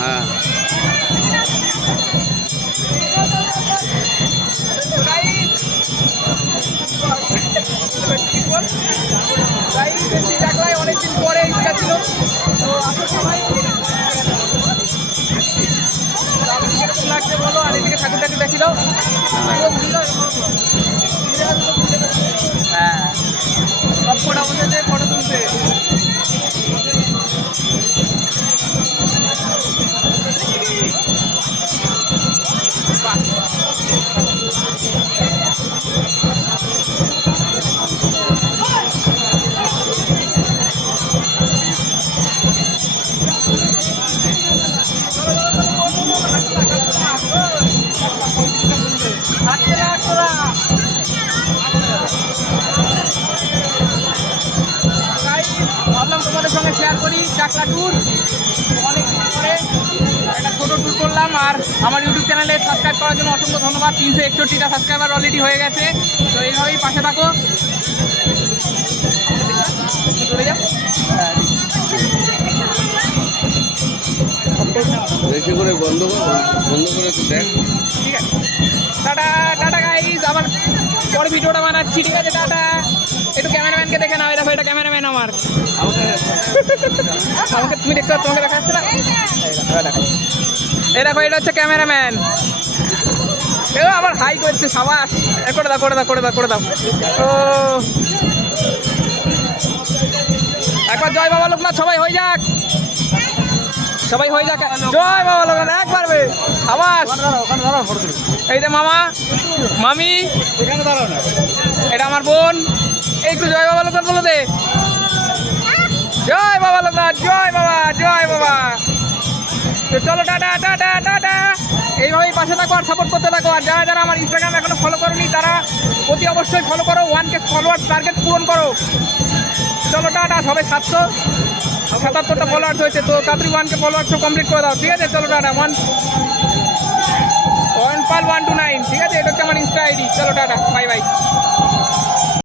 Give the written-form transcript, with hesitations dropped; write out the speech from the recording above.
হ্যাঁ অনেকদিন পরে ইচ্ছা ছিল তো আপনার সবাই কিরকম লাগছে বলো, আর এদিকে ঠাকুর ঠাকুর দেখি দাও। হ্যাঁ সব ফটো বসেছে, ফটো তুলছে। ভাবলাম তোমাদের সঙ্গে শেয়ার করি চাকলা ট্যুর। অনেক পরে একটা ছোটো ট্যুর করলাম। আর আমার ইউটিউব চ্যানেলে সাবস্ক্রাইব করার জন্য অসংখ্য ধন্যবাদ। 361টা সাবস্ক্রাইবার অলরেডি হয়ে গেছে। তো এইভাবেই পাশে থাকো। চলে যাও, বেশি করে বন্ধ করে দেখ। ঠিক আছে, টাটা টাটা গাইজ। আবার পরে ভিডিওটা বানাচ্ছি, ঠিক আছে, টাটা। একটু ক্যামেরাম্যানকে দেখে নাও, দেখো এটা ক্যামেরাম্যান আমার। আমাকে তুমি দেখতে পাচ্ছ, তোমাকে দেখা যাচ্ছে না? এই দেখো, এটা হচ্ছে ক্যামেরাম্যান। এ আবার হাই করছে, সাবাস। করে দাও করে দাও করে দাও করে দাও। তো একবার জয় বাবা লোকনাথ সবাই হয়ে যাক, সবাই হয়ে যাক। জয় বাবা লোকনাথ একবার সাবাস। এই যে মামা মামি, এটা আমার বোন। একটু জয় বাবা লোকনাথ বলে দে। জয় বাবা লোকনাথ, জয় বাবা, জয় বাবা। তো চলো টাটা টাটা টাটা। এইভাবেই পাশে থাকো আর সাপোর্ট করতে থাকো। আর যারা যারা আমার ইনস্টাগ্রাম এখনো ফলো করোনি তারা অতি অবশ্যই ফলো করো। 1K ফলোয়ার টার্গেট পূরণ করো। চলো টাটা। সবাই 777টা ফলোয়ার্স হয়েছে, তো তাড়াতাড়ি 1K ফলোয়ার্স কমপ্লিট করে দাও, ঠিক আছে? চলো টাটা। 1.129, ঠিক আছে? এটা হচ্ছে আমার ইনস্টা আইডি। চলো টাটা, বাই বাই।